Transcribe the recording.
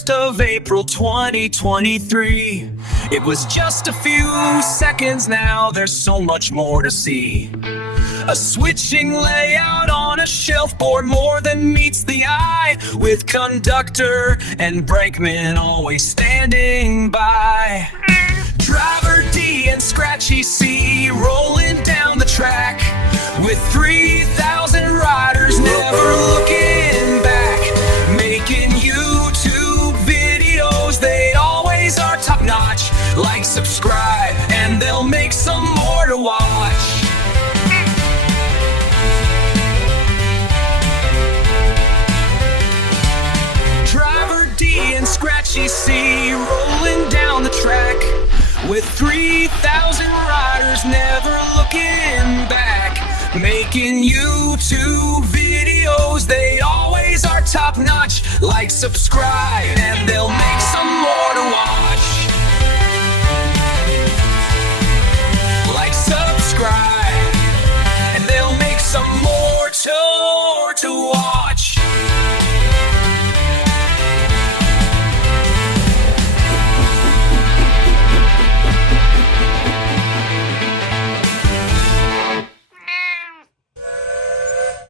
1st of April 2023. It was just a few seconds, now there's so much more to see. A switching layout on a shelf board, more than meets the eye, with conductor and brakeman always standing by. Driver D and Scratchy-C rolling down the track, with 3,000 riders never looking back, making YouTube videos. They always are top notch. Like, subscribe, and they'll make some more to watch. Driver D and Scratchy-C rolling down the track, with 3,000 riders never looking back, making YouTube videos. They always are top notch. Like, subscribe,